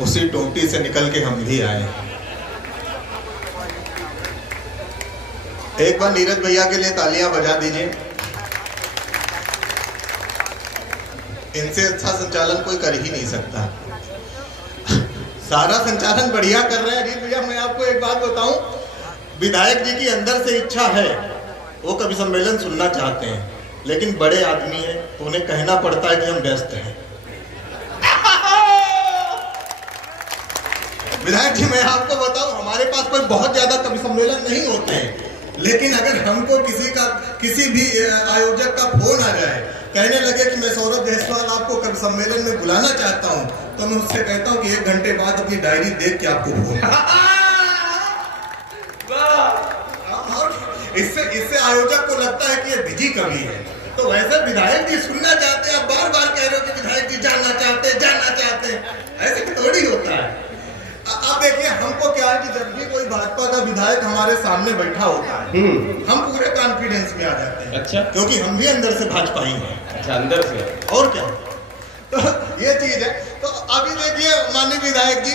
उसी टोटी से निकल के हम भी आए। एक बार नीरज भैया के लिए तालियां बजा दीजिए। इनसे अच्छा संचालन कोई कर ही नहीं सकता। सारा संचालन बढ़िया कर रहे हैं। अजीत भैया मैं आपको एक बात बताऊं, विधायक जी की अंदर से इच्छा है, वो कवि सम्मेलन सुनना चाहते हैं, लेकिन बड़े आदमी हैं तो उन्हें कहना पड़ता है कि हम व्यस्त हैं। विधायक जी मैं आपको बताऊं, हमारे पास कोई बहुत ज्यादा कवि सम्मेलन नहीं होते हैं, लेकिन अगर हमको किसी भी आयोजक का फोन आ जाए, कहने लगे कि मैं सौरभ जायसवाल आपको कवि सम्मेलन में बुलाना चाहता हूं, तो मैं उससे कहता हूं कि 1 घंटे बाद अपनी डायरी देख के आपको फोन। इससे आयोजक को लगता है कि ये बिजी कवि है। तो वैसे विधायक जी सुनना चाहते हैं, आप बार बार कह रहे हो कि विधायक जी जानना चाहते हैं, ऐसे थोड़ी होता है। अब देखिए हमको क्या है कि जब भी कोई भाजपा का विधायक हमारे सामने बैठा होता है, हम पूरे कॉन्फिडेंस में आ जाते हैं। अच्छा, क्योंकि हम भी अंदर से भाजपा ही हैं। अच्छा, अंदर से और क्या, तो ये चीज है। तो अभी देखिए माननीय विधायक जी,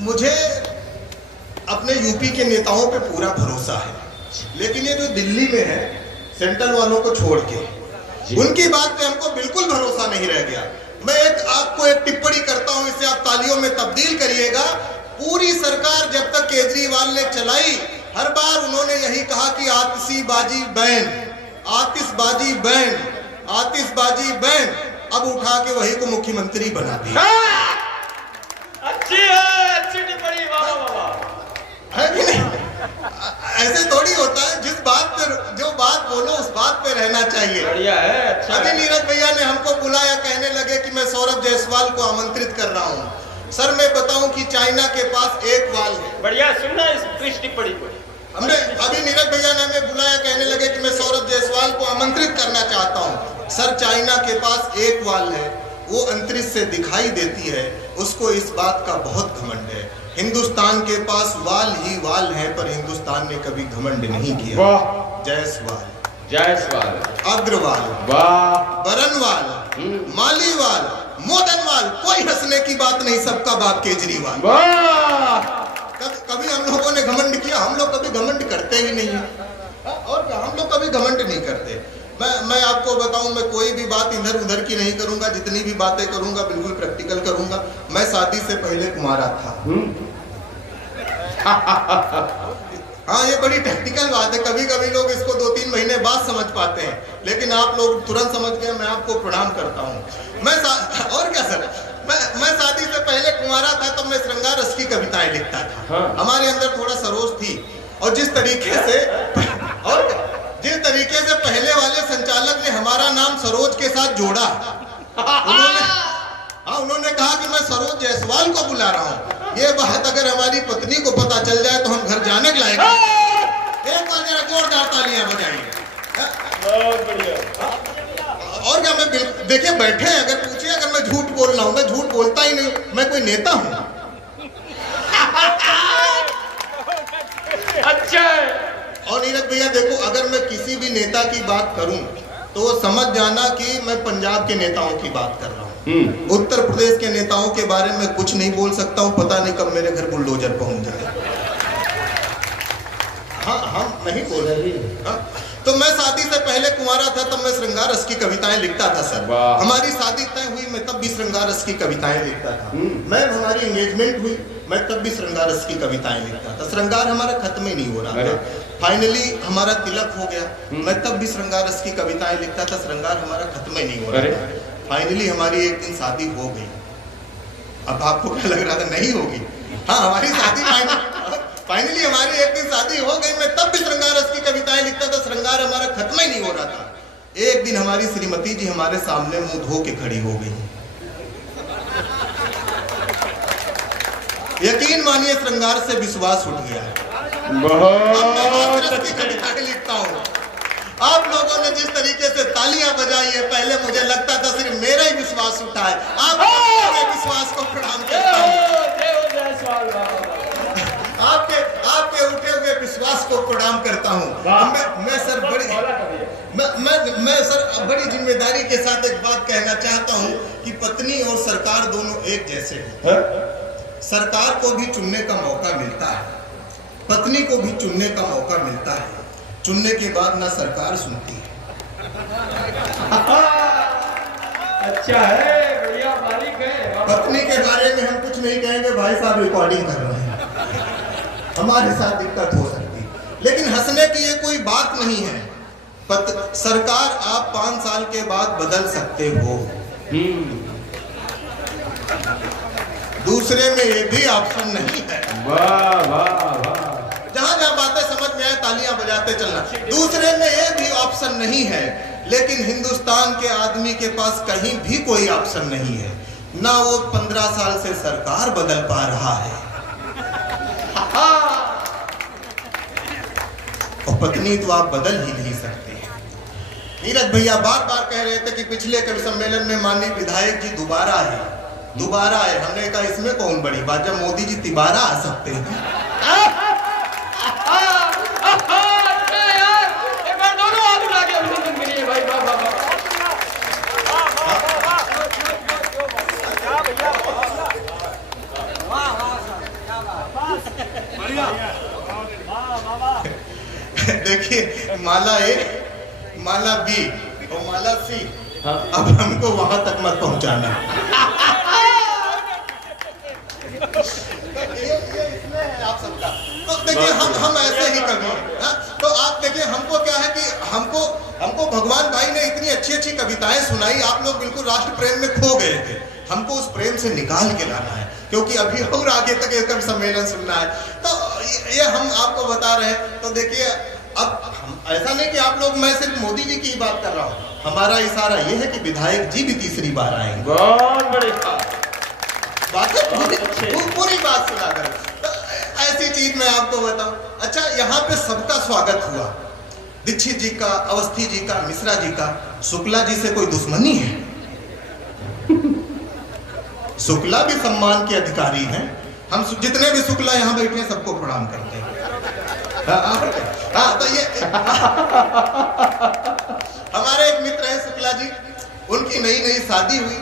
मुझे अपने यूपी के नेताओं पे पूरा भरोसा है, लेकिन ये जो दिल्ली में है सेंट्रल वालों को छोड़ के, उनकी बात पे हमको बिल्कुल भरोसा नहीं रह गया। मैं आपको एक टिप्पणी करता हूं, इसे आप तालियों में तब्दील करिएगा। पूरी सरकार जब तक केजरीवाल ने चलाई, हर बार उन्होंने यही कहा कि आतिशबाजी बैन, आतिशबाजी बैन, आतिशबाजी बैन। अब उठा के वही को मुख्यमंत्री बना दिया। अच्छी है, अच्छी टिप्पणी, वाह वाह। है कि नहीं? ऐसे थोड़ी होता है, जिस बात पे जो बात बोलो उस बात पे रहना चाहिए। बढ़िया है, अच्छा। अभी नीरज भैया ने हमको बुलाया, कहने लगे कि मैं सौरभ जायसवाल को आमंत्रित कर रहा हूँ। सर मैं बताऊं कि चाइना के पास एक वाल है। बढ़िया, सुनना इस टिप्पणी को। हमने अभी नीरज भैया ने हमें बुलाया, कहने लगे कि मैं सौरभ जायसवाल को आमंत्रित करना चाहता हूँ। सर चाइना के पास एक वाल है, वो अंतरिक्ष से दिखाई देती है, उसको इस बात का बहुत घमंड है। हिंदुस्तान के पास वाल ही वाल है, पर हिंदुस्तान ने कभी घमंड नहीं किया। जायसवाल, जायसवाल, अग्रवाल, वाह, बरनवाल, मालीवाल, मोदनवाल, कोई हंसने की बात नहीं, सबका बाप केजरीवाल। कभी हम लोगों ने घमंड किया? हम लोग कभी घमंड करते ही नहीं है। और क्या, हम लोग कभी घमंड नहीं करते। मैं आपको बताऊं, मैं कोई भी बात इधर उधर की नहीं करूंगा, जितनी भी बातें करूंगा बिल्कुल प्रैक्टिकल करूंगा। मैं शादी से पहले कुंवारा था। हाँ, ये बड़ी टेक्निकल बात है, कभी कभी लोग इसको 2-3 महीने बाद समझ पाते हैं, लेकिन आप लोग तुरंत समझ गए। मैं आपको प्रणाम करता हूँ। और क्या सर, मैं शादी से पहले कुंवारा था, तब मैं श्रृंगार रस की कविताएं लिखता था। हाँ। हमारे अंदर थोड़ा सरोज थी, और जिस तरीके से पहले वाले संचालक ने हमारा नाम सरोज के साथ जोड़ा, उन्होंने कहा कि मैं सरोज जायसवाल को बुला रहा हूँ। ये बात अगर हमारी पत्नी को पता चल जाए तो हम घर जाने के लायक नहीं। एक बार जरा जोरदार तालियां बजाइए। बहुत बढ़िया। और क्या, मैं देखिए बैठे हैं, अगर पूछिए अगर मैं झूठ बोल रहा हूँ, मैं झूठ बोलता ही नहीं, मैं कोई नेता हूँ? अच्छा। और नीरज भैया देखो, अगर मैं किसी भी नेता की बात करूं तो समझ जाना कि मैं पंजाब के नेताओं की बात कर रहा हूं। उत्तर प्रदेश के नेताओं के बारे में कुछ नहीं बोल सकता हूं, पता नहीं कब मेरे घर बुलडोजर पहुंच जाए। हाँ, हम नहीं बोल रहे। तो मैं शादी से पहले कुंवारा था, तब मैं श्रृंगार रस की कविताएं लिखता था सर। हमारी शादी तय हुई, मैं तब भी श्रृंगार रस की कविताएं लिखता था। मैं हमारी एंगेजमेंट हुई, मैं तब भी श्रृंगार रस की कविताएं लिखता था। श्रृंगार हमारा खत्म ही नहीं हो रहा था। फाइनली हमारा तिलक हो गया, मैं तब भी श्रृंगार रस की कविताएं लिखता था। श्रृंगार हमारा खत्म ही नहीं हो रहा था। फाइनली हमारी एक दिन शादी हो गई। अब आपको क्या लग रहा था नहीं होगी? हाँ, हमारी शादी फाइनली हमारी एक दिन शादी हो गई, मैं तब भी श्रृंगार रस की कविताएं लिखता था। श्रृंगार हमारा खत्म ही नहीं हो रहा था। एक दिन हमारी श्रीमती जी हमारे सामने मुंह धो के खड़ी हो गई। यकीन मानिए श्रृंगार से विश्वास उठ गया है। बहुत अच्छी कविताएं लिखता हूँ। आप लोगों ने जिस तरीके से तालियां बजाई है, पहले मुझे लगता था सिर्फ मेरा ही विश्वास उठा है। आप मेरे विश्वास को प्रणाम करता हूँ। आपके उठे हुए विश्वास को प्रणाम करता हूँ। मैं सर बड़ी मैं मैं सर बड़ी जिम्मेदारी के साथ एक बात कहना चाहता हूँ कि पत्नी और सरकार दोनों एक जैसे हैं। सरकार को भी चुनने का मौका मिलता है, पत्नी को भी चुनने का मौका मिलता है। चुनने के बाद ना सरकार सुनती है। अच्छा है, बढ़िया मालिक है। पत्नी के बारे में हम कुछ नहीं कहेंगे, भाई साहब रिकॉर्डिंग कर रहे हैं, हमारे साथ दिक्कत हो सकती है। लेकिन हंसने की ये कोई बात नहीं है। सरकार आप 5 साल के बाद बदल सकते हो। दूसरे में ये भी ऑप्शन नहीं है। वाह वाह वाह, जहां जहां बातें समझ में आए तालियां बजाते चलना। दूसरे में ये भी ऑप्शन नहीं है। लेकिन हिंदुस्तान के आदमी के पास कहीं भी कोई ऑप्शन नहीं है। ना वो 15 साल से सरकार बदल पा रहा है और पत्नी तो आप बदल ही नहीं सकते। नीरज भैया बार बार कह रहे थे कि पिछले कवि सम्मेलन में माननीय विधायक जी दोबारा आए। हमने कहा इसमें कौन बड़ी बात, जब मोदी जी तिबारा आ सकते हैं। देखिए माला ए, माला बी और माला सी, अब हमको वहां तक मत पहुंचाना। ये इसमें है आप सबका। तो देखिए हम ऐसे ही कवि हैं। तो आप देखिए हमको क्या है कि हमको भगवान भाई ने इतनी अच्छी अच्छी कविताएं सुनाई, आप लोग बिल्कुल राष्ट्र प्रेम में खो गए थे। हमको उस प्रेम से निकाल के लाना है, क्योंकि अभी और आगे तक एक कवि सम्मेलन सुनना है। तो ये हम आपको बता रहे हैं। तो देखिए अब हम ऐसा नहीं कि आप लोग, मैं सिर्फ मोदी जी की बात कर रहा हूँ, हमारा इशारा ये है कि विधायक जी भी तीसरी बार आएंगे। बहुत बड़ी बात पूरी बात सुना कर। तो ऐसी चीज मैं आपको बताऊं। अच्छा, यहाँ पे सबका स्वागत हुआ, दीक्षित जी का, अवस्थी जी का, मिश्रा जी का। शुक्ला जी से कोई दुश्मनी है? शुक्ला भी सम्मान के अधिकारी हैं। हम जितने भी शुक्ला यहाँ बैठे हैं सबको प्रणाम करते हैं। तो ये हमारे एक मित्र है शुक्ला जी, उनकी नई शादी हुई।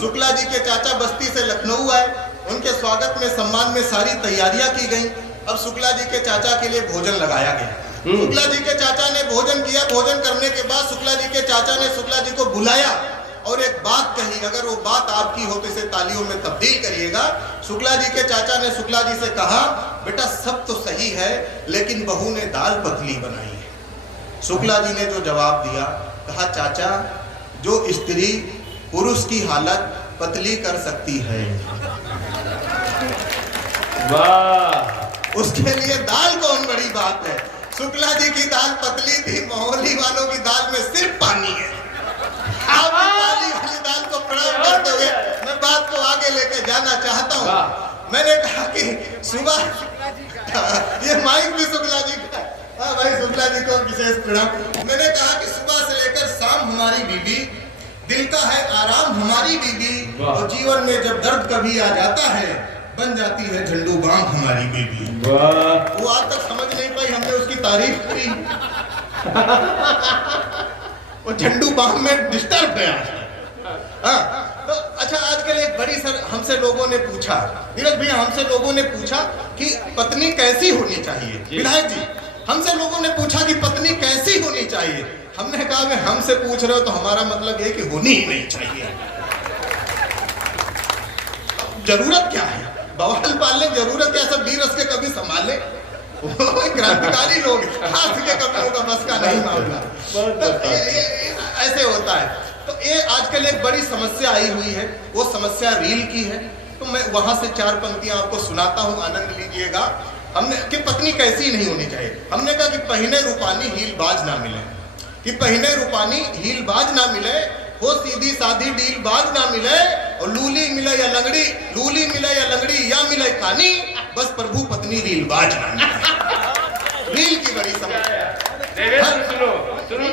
शुक्ला जी के चाचा बस्ती से लखनऊ आए, उनके स्वागत में सम्मान में सारी तैयारियां की गई। अब शुक्ला जी के चाचा के लिए भोजन लगाया गया। शुक्ला जी के चाचा ने भोजन किया। भोजन करने के बाद शुक्ला जी के चाचा ने शुक्ला जी को बुलाया और एक बात कही। अगर वो बात आपकी हो तो इसे तालियों में तब्दील करिएगा। शुक्ला जी के चाचा ने शुक्ला जी से कहा, बेटा सब तो सही है, लेकिन बहू ने दाल पतली बनाई है। शुक्ला जी ने जो जवाब दिया, कहा चाचा, जो स्त्री पुरुष की हालत पतली कर सकती है, वाह, उसके लिए दाल कौन बड़ी बात है। शुक्ला जी की दाल पतली थी, मोहल्ली वालों की दाल में सिर्फ पानी है। आप वाली दाल को प्रणाम करते हुए मैं बात को आगे लेके जाना चाहता हूँ। मैंने कहा कि सुबह ये माइक भी शुक्ला जी का, हाँ भाई शुक्ला जी को विशेष प्रणाम। मैंने कहा कि सुबह से लेकर शाम हमारी बीबी, दिल का है आराम हमारी बीबी, और जीवन में जब दर्द कभी आ जाता है बन जाती है झंडू बाम हमारी बीबी। वो आज तक समझ नहीं पाई, हमने उसकी तारीफ की। वो झंडू बाम में डिस्टर्ब है। तो अच्छा, आजकल एक बड़ी सर हमसे लोगों ने पूछा, नीरज भैया हमसे लोगों ने पूछा कि पत्नी कैसी होनी चाहिए। विधायक जी, हमसे लोगों ने पूछा कि पत्नी कैसी होनी चाहिए। हमने कहा कि हमसे पूछ रहे हो तो हमारा मतलब ये कि होनी ही नहीं चाहिए। जरूरत क्या है, बवाल पालने जरूरत क्या, सब बीरस के कभी संभाले। क्रांतिकारी लोग, हाथ के कपड़ों का बस का नहीं मामला। तो ऐसे होता है। तो ये आजकल एक बड़ी समस्या आई हुई है, वो समस्या रील की है। तो मैं वहां से 4 पंक्तियां आपको सुनाता हूं, आनंद लीजिएगा। हमने कि पत्नी कैसी नहीं होनी चाहिए। हमने कहा कि पहिने रूपानी हीलबाज ना मिले, कि पहिने रूपानी हीलबाज ना मिले, हो सीधी साधी डीलबाज ना मिले, और लूली मिले या लंगड़ी, लूली मिले या लंगड़ी या मिले कानी, बस प्रभु पत्नी रीलबाज ना मिले। रील की बड़ी समस्या है। सुनो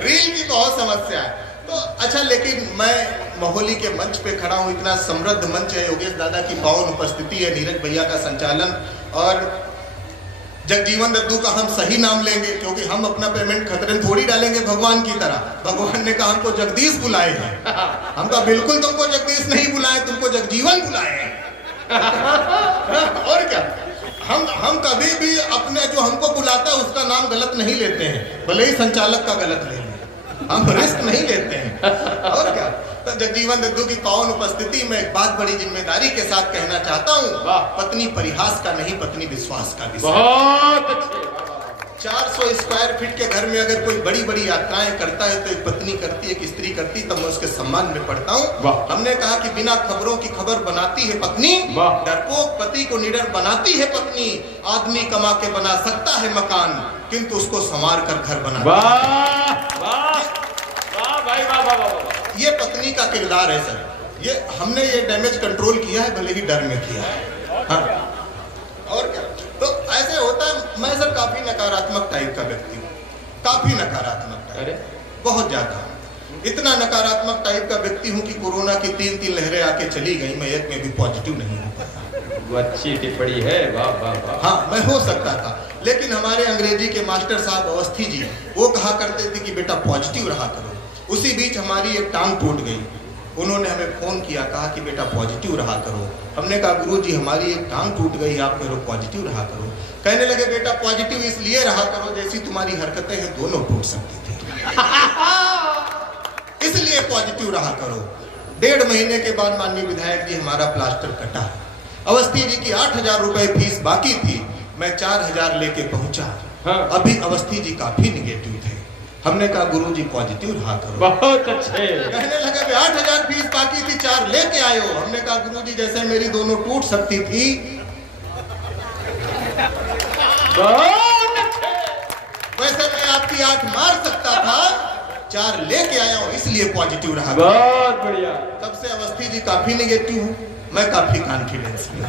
रील की बहुत समस्या है। तो अच्छा, लेकिन मैं महोली के मंच पे खड़ा हूँ, इतना समृद्ध मंच है, योगेश दादा की पावन उपस्थिति है, नीरज भैया का संचालन, और जगजीवन दद्दू का हम सही नाम लेंगे, क्योंकि हम अपना पेमेंट खतरे में थोड़ी डालेंगे भगवान की तरह। भगवान ने कहा हमको जगदीश बुलाए हैं, हम तो बिल्कुल तुमको जगदीश नहीं बुलाए, तुमको जगजीवन बुलाए हैं। और क्या, हम कभी भी अपने जो हमको बुलाता है उसका नाम गलत नहीं लेते हैं, भले ही संचालक का गलत ले लें, हम रिस्क नहीं लेते हैं। और क्या, तो जगजीवन दद्दू की पावन उपस्थिति में एक बात बड़ी जिम्मेदारी के साथ कहना चाहता हूँ, पत्नी परिहास का नहीं, पत्नी विश्वास का विषय। बहुत अच्छे। 400 स्क्वायर फीट के घर में अगर कोई बड़ी बड़ी यात्राएं करता है तो एक पत्नी करती है, एक स्त्री करती, तब मैं उसके सम्मान में पढ़ता हूँ। हमने कहा कि बिना खबरों की खबर बनाती है पत्नी, डरपोक पति को निडर बनाती है पत्नी। आदमी कमा के बना सकता है मकान, किंतु उसको संवार कर घर बना। भाई वाह। ये पत्नी का किरदार है सर, ये हमने ये डैमेज कंट्रोल किया है, भले ही डर में किया है। हाँ। और क्या, तो ऐसे होता है। मैं सर काफी नकारात्मक टाइप का व्यक्ति हूँ, काफी नकारात्मक टाइप, बहुत ज्यादा। इतना नकारात्मक टाइप का व्यक्ति हूँ कि कोरोना की 3 लहरें आके चली गई, मैं एक में भी पॉजिटिव नहीं हो पाया। अच्छी टिप्पणी है, वाह वाह वाह। हाँ, मैं हो सकता था, लेकिन हमारे अंग्रेजी के मास्टर साहब अवस्थी जी, वो कहा करते थे कि बेटा पॉजिटिव रहा करो। उसी बीच हमारी एक टांग टूट गई, उन्होंने हमें फोन किया, कहा कि बेटा पॉजिटिव रहा करो। हमने कहा गुरुजी हमारी एक टांग टूट गई, आप कह रहे पॉजिटिव रहा करो। कहने लगे बेटा पॉजिटिव इसलिए रहा करो, जैसी तुम्हारी हरकतें हैं दोनों टूट सकती थी, इसलिए पॉजिटिव रहा करो। 1.5 महीने के बाद माननीय विधायक जी हमारा प्लास्टर कटा। अवस्थी जी की 8,000 रुपए फीस बाकी थी, मैं 4,000 लेके पहुंचा। हाँ। अभी अवस्थी जी काफी निगेटिव थे। हमने कहा गुरुजी पॉजिटिव रहा करो। बहुत अच्छे। कहने लगे 8,000 फीस बाकी थी, 4 लेके आए हो। हमने कहा गुरुजी जैसे मेरी दोनों टूट सकती थी, बहुत अच्छे, वैसे मैं आपकी 8 मार सकता था, 4 लेके आया हूँ, इसलिए पॉजिटिव रहा। बहुत बढ़िया। तब से अवस्थी जी काफी निगेटिव हूँ, मैं काफी कॉन्फिडेंस में।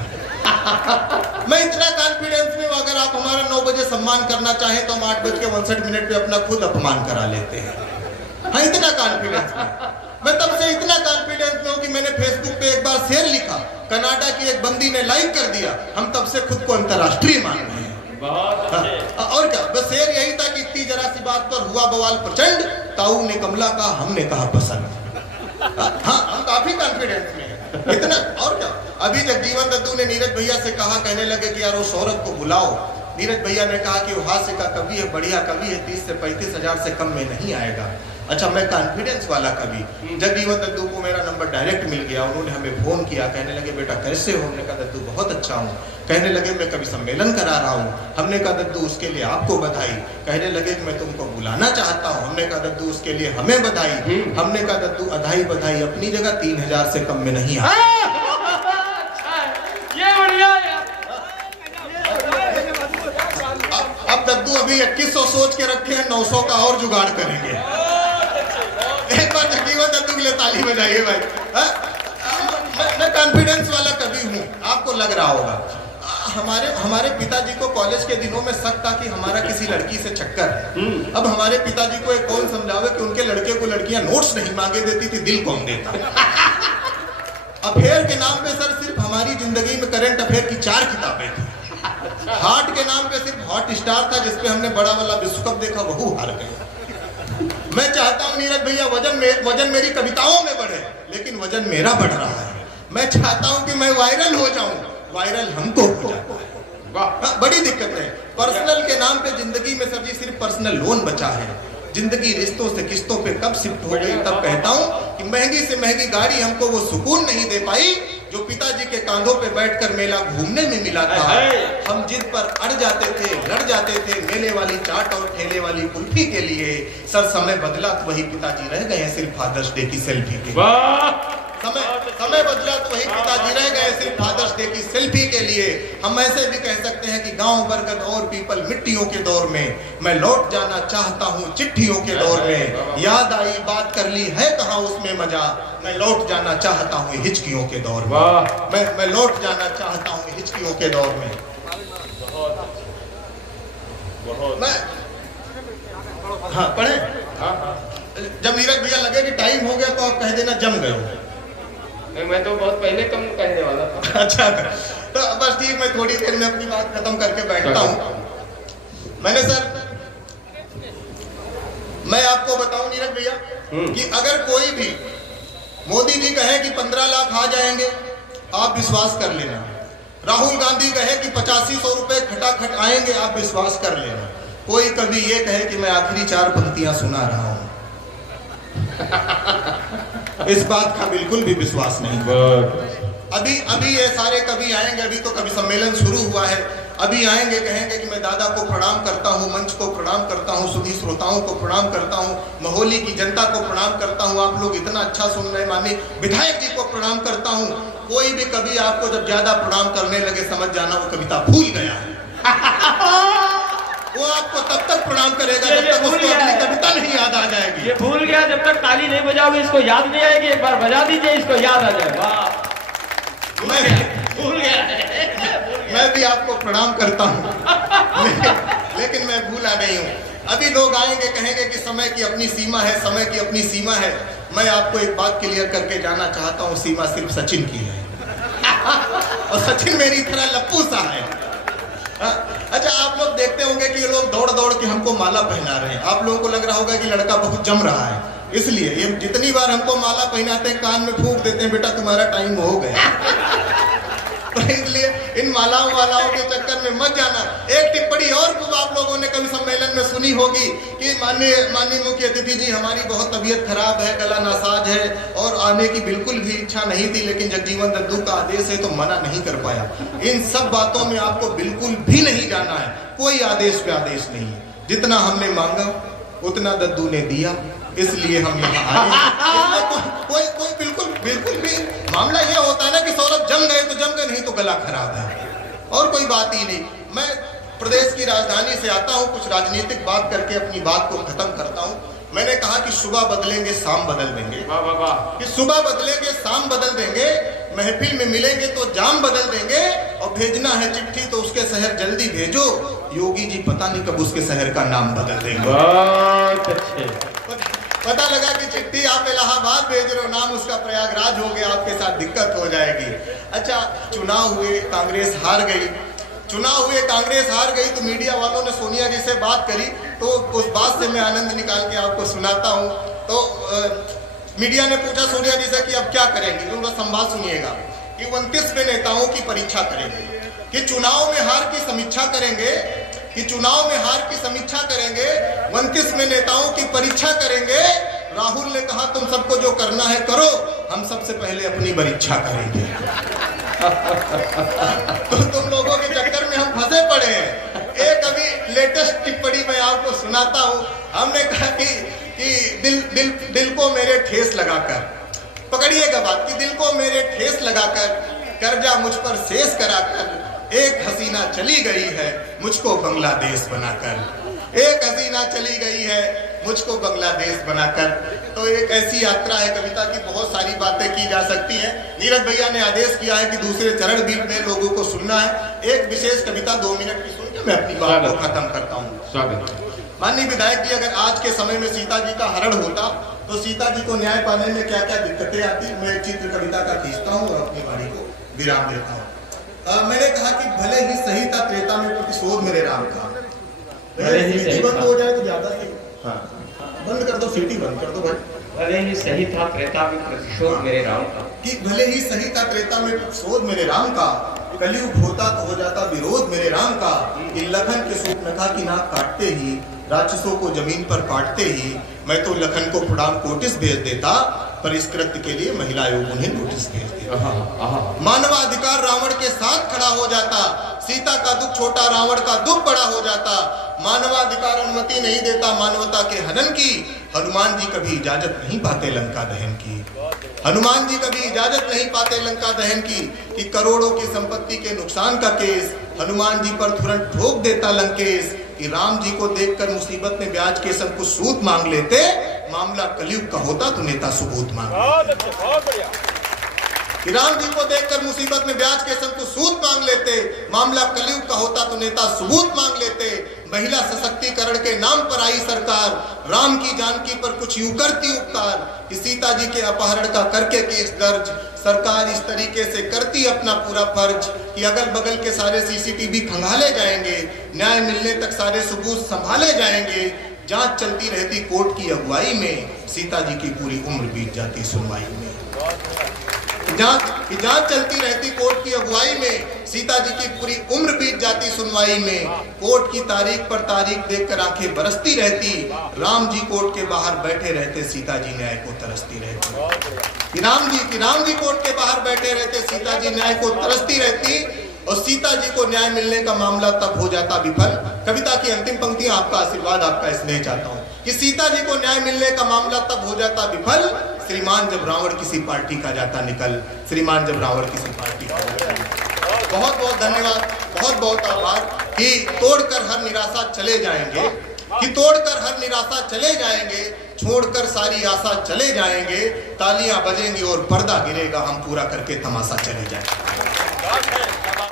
मैं इतना कॉन्फिडेंस में, अगर आप हमारा 9 बजे सम्मान करना चाहें तो हम 8:59 पे अपना खुद अपमान करा लेते हैं। हाँ, इतना कॉन्फिडेंस में। मैं तब से इतना कॉन्फिडेंस में हूँ कि मैंने फेसबुक पे एक बार शेर लिखा, कनाडा की एक बंदी ने लाइक कर दिया, हम तब से खुद को अंतर्राष्ट्रीय मान रहे हैं। बहुत अच्छे। और क्या, बस शेर यही था कि इतनी जरा सी बात पर हुआ बवाल प्रचंड, ताऊ ने कमला कहा, हमने कहा पसंद। हाँ, हम काफी कॉन्फिडेंस में हैं, इतना। और क्या, अभी जगजीवन दद्दू ने नीरज भैया से कहा, कहने लगे कि यार वो सौरभ को बुलाओ। नीरज भैया ने कहा कि वो हास्य का कवि है, बढ़िया कवि है, 30 से 35 हजार से कम में नहीं आएगा। अच्छा, मैं कॉन्फिडेंस वाला कवि। जगजीवन दद्दू को मेरा नंबर डायरेक्ट मिल गया, उन्होंने हमें फोन किया, कहने लगे बेटा कैसे हो? हमने कहा दद्दू बहुत अच्छा हूँ। कहने लगे मैं कवि सम्मेलन करा रहा हूँ। हमने कहा दद्दू उसके लिए आपको बधाई। कहने लगे मैं तुमको बुलाना चाहता हूँ। हमने कहा दद्दू उसके लिए हमें बधाई। हमने कहा दद्दू अधाई बधाई अपनी जगह, 3,000 से कम में नहीं आया। अब दद्दू अभी 2100 सोच के रखे हैं, 900 का और जुगाड़ करेंगे। एक बार जगजीवन दद्दू के लिए ताली बजाइए भाई। मैं कॉन्फिडेंस वाला कवि हूँ, आपको लग रहा होगा। हमारे पिताजी को कॉलेज के दिनों में शक था कि हमारा किसी लड़की से चक्कर है। अब हमारे पिताजी को एक कौन समझावे कि उनके लड़के को लड़कियां नोट्स नहीं मांगे देती थी, दिल कौन देता। अफेयर के नाम पे सर सिर्फ हमारी जिंदगी में करंट अफेयर की 4 किताबें थी। हार्ट के नाम पे सिर्फ हॉट स्टार था, जिसपे हमने बड़ा वाला विश्व कप देखा, वह हार गए। मैं चाहता हूँ नीरज भैया वजन मेरी कविताओं में बढ़े, लेकिन वजन मेरा बढ़ रहा है। मैं चाहता हूँ कि मैं वायरल हो जाऊं, वायरल हमको हो जाता है। बड़ी दिक्कत है। पर्सनल के नाम पे जिंदगी में सर जी सिर्फ पर्सनल लोन बचा है। जिंदगी रिश्तों से किस्तों पे कब शिफ्ट हो गई, तब कहता हूँ कि महंगी से महंगी गाड़ी हमको वो सुकून नहीं दे पाई जो पिताजी के कांधों पे बैठकर मेला घूमने में मिला था। हम जिद पर अड़ जाते थे, लड़ जाते थे, मेले वाली चाट और ठेले वाली कुल्फी के लिए। सर समय बदला तो वही पिताजी रह गए हैं सिर्फ फादर्स डे की सेल्फी के लिए। समय बदला तो वही पिताजी रह गए सिर्फ फादर्स डे की सेल्फी के लिए। हम ऐसे भी कह सकते हैं कि गांव बरगद और पीपल मिट्टियों के दौर में, मैं लौट जाना चाहता हूँ चिट्ठियों के दौर में। याद आई बात कर ली है कहाँ उसमें मजा, मैं लौट जाना चाहता हूँ हिचकियों के दौर में। मैं लौट जाना चाहता हूँ हिचकियों के दौर में। मैं हाँ पढ़े। जब नीरज भैया लगे कि टाइम हो गया तो आप कह देना जम गए हो। मैं तो बहुत पहले कम कहने वाला था। अच्छा, तो बस ठीक, मैं थोड़ी देर में अपनी बात खत्म करके बैठता हूँ। मैंने सर, मैं आपको बताऊं नीरज भैया कि अगर कोई भी मोदी जी कहे कि 15 लाख आ जाएंगे, आप विश्वास कर लेना। राहुल गांधी कहे कि 8500 रुपए खटाखट आएंगे, आप विश्वास कर लेना। कोई कभी ये कहे कि मैं आखिरी 4 पंक्तियां सुना रहा हूं, इस बात का बिल्कुल भी विश्वास नहीं। अभी ये सारे कभी आएंगे, अभी तो कभी सम्मेलन शुरू हुआ है, अभी आएंगे कहेंगे कि मैं दादा को प्रणाम करता हूं, मंच को प्रणाम करता हूं, सभी श्रोताओं को प्रणाम करता हूं, महोली की जनता को प्रणाम करता हूं, आप लोग इतना अच्छा सुन रहे, माननीय विधायक जी को प्रणाम करता हूं। कोई भी कभी आपको जब ज्यादा प्रणाम करने लगे, समझ जाना वो कविता भूल गया है। वो आपको तब तक प्रणाम करेगा जब तक उसको अपनी कविता नहीं याद आ जाएगी। ये भूल गया, जब तक ताली नहीं बजाओगे इसको याद नहीं आएगी। एक बार बजा दीजिए, इसको याद आ जाए। वाह, भूल गया है। मैं भी आपको प्रणाम करता हूँ लेकिन मैं भूला नहीं हूँ। अभी लोग आएंगे कहेंगे कि समय की अपनी सीमा है, समय की अपनी सीमा है। मैं आपको एक बात क्लियर करके जाना चाहता हूँ, सीमा सिर्फ सचिन की है और सचिन मेरी तरह लप्पू सा है। अच्छा, आप लोग देखते होंगे कि ये लोग दौड़ दौड़ के हमको माला पहना रहे हैं। आप लोगों को लग रहा होगा कि लड़का बहुत जम रहा है, इसलिए ये जितनी बार हमको माला पहनाते हैं कान में फूंक देते हैं, बेटा तुम्हारा टाइम हो गया। तो इसलिए इन मालाओं के चक्कर में मत जाना। एक टिप्पणी और खूब आप लोगों ने कभी सम्मेलन में सुनी होगी कि माननीय मुख्य अतिथि जी, हमारी बहुत तबीयत खराब है, गला नासाज है और आने की बिल्कुल भी इच्छा नहीं थी, लेकिन जगजीवन दद्दू का आदेश है तो मना नहीं कर पाया। इन सब बातों में आपको बिल्कुल भी नहीं जाना है। कोई आदेश पे आदेश नहीं है। जितना हमने मांगा उतना दद्दू ने दिया, इसलिए हम यहाँ आए। कोई बिल्कुल भी मामला ये होता है ना कि सौरभ जम गए तो जम गए, नहीं तो गला खराब है, और कोई बात ही नहीं। मैं प्रदेश की राजधानी से आता हूँ, कुछ राजनीतिक बात करके अपनी बात को खत्म करता हूँ। मैंने कहा कि सुबह बदलेंगे शाम बदल देंगे, कि सुबह बदलेंगे शाम बदल देंगे, महफिल में मिलेंगे तो जाम बदल देंगे, और भेजना है चिट्ठी तो उसके शहर जल्दी भेजो। योगी जी पता नहीं कब उसके शहर का नाम बदल देंगे। बहुत अच्छे। पता लगा कि चिट्ठी आप इलाहाबाद भेज रहे हो, नाम उसका प्रयागराज हो गया, आपके साथ दिक्कत हो जाएगी। अच्छा, चुनाव हुए, कांग्रेस हार गई। तो मीडिया वालों ने सोनिया जी से बात करी, तो उस बात से मैं आनंद निकाल के आपको सुनाता हूँ। तो मीडिया ने पूछा सोनिया जी से कि अब क्या करेंगे, तो उनका संवाद सुनिएगा कि 29वें नेताओं की परीक्षा करेंगे, कि चुनाव में हार की समीक्षा करेंगे, 29वें नेताओं की परीक्षा करेंगे। राहुल ने कहा तुम सबको जो करना है करो, हम सबसे पहले अपनी परीक्षा करेंगे। तो तुम लोगों के चक्कर में हम फंसे पड़े हैं। एक अभी लेटेस्ट टिप्पणी मैं आपको सुनाता हूँ। हमने कहा कि दिल को मेरे ठेस लगाकर, पकड़िएगा बात, कि दिल को मेरे ठेस लगाकर, कर्जा मुझ पर शेष कराकर, एक हसीना चली गई है मुझको बांग्लादेश बनाकर। एक हसीना चली गई है मुझको बांग्लादेश बनाकर। तो एक ऐसी यात्रा है कविता की, बहुत सारी बातें की जा सकती हैं। नीरज भैया ने आदेश किया है कि दूसरे चरण भी में लोगों को सुनना है। एक विशेष कविता 2 मिनट की सुन के मैं अपनी बात को खत्म करता हूँ। माननीय विधायक जी, अगर आज के समय में सीता जी का हरण होता तो सीता जी को न्याय पाने में क्या क्या दिक्कतें आती, मैं एक चित्र कविता का खींचता हूँ और अपनी वाणी को विराम देता हूँ। मैंने कहा कि भले ही सही था त्रेता में प्रतिशोध मेरे राम का। सीटी बंद हो जाए तो ज्यादा सही। हाँ, बंद कर दो, सीटी बंद कर दो भाई। भले ही सही था त्रेता में प्रतिशोध मेरे राम का, कि भले ही सही था त्रेता में प्रतिशोध मेरे राम का, कलयुग होता तो हो जाता विरोध मेरे राम का। कि लखन के सूर्पनखा की नाक काटते ही, राक्षसों को जमीन पर काटते ही, मैं तो लखन को प्रणाम कोटिस भेज देता, पर इस कृत्य के लिए महिला आयोग उन्हें नोटिस भेज देता। मानवाधिकार रावण के साथ खड़ा हो जाता, सीता का दुख छोटा रावण का दुख बड़ा हो जाता। मानवाधिकार अनुमति नहीं देता मानवता के हनन की, हनुमान जी कभी इजाजत नहीं पाते लंका दहन की। हनुमान जी कभी इजाजत नहीं पाते लंका दहन की। कि करोड़ों की संपत्ति के नुकसान का केस हनुमान जी पर तुरंत ठोक देता लंकेश। कि राम जी को देखकर मुसीबत में ब्याज के सब कुछ सूद मांग लेते, मामला कलयुग का होता तो नेता सबूत मांग लेते। कि राम जी को देखकर मुसीबत में ब्याज के सब कुछ सूद मांग लेते, मामला कलयुग का होता तो नेता सबूत मांग लेते। महिला सशक्तिकरण के नाम पर आई सरकार, राम की जानकी पर कुछ यूं करती उपकार। कि सीता जी के अपहरण का करके केस दर्ज, सरकार इस तरीके से करती अपना पूरा फर्ज कि अगल बगल के सारे सीसीटीवी खंगाले जाएंगे, न्याय मिलने तक सारे सबूत संभाले जाएंगे, जांच चलती रहती कोर्ट की अगुवाई में, सीता जी की पूरी उम्र बीत जाती सुनवाई में। जांच चलती रहती कोर्ट की अगुवाई में, सीता जी की पूरी उम्र बीत जाती सुनवाई में। कोर्ट की तारीख पर तारीख देखकर आंखें बरसती रहती, राम जी कोर्ट के बाहर बैठे रहते, सीता जी न्याय को तरसती रहती। कि राम जी कोर्ट के बाहर बैठे रहते, सीता जी न्याय को तरसती रहती, और सीता जी को न्याय मिलने का मामला तब हो जाता विफल। कविता की अंतिम पंक्तियां आपका आशीर्वाद, आपका स्नेह चाहता हूं कि सीता जी को न्याय मिलने का मामला तब हो जाता विफल, श्रीमान जब रावण किसी पार्टी का जाता निकल, श्रीमान जब रावण किसी पार्टी का जाता निकल। बहुत बहुत धन्यवाद, बहुत बहुत आभार कि तोड़कर हर निराशा चले जाएंगे, कि तोड़कर हर निराशा चले जाएंगे, छोड़कर सारी आशा चले जाएंगे, तालियां बजेंगी और पर्दा गिरेगा, हम पूरा करके तमाशा चले जाएंगे।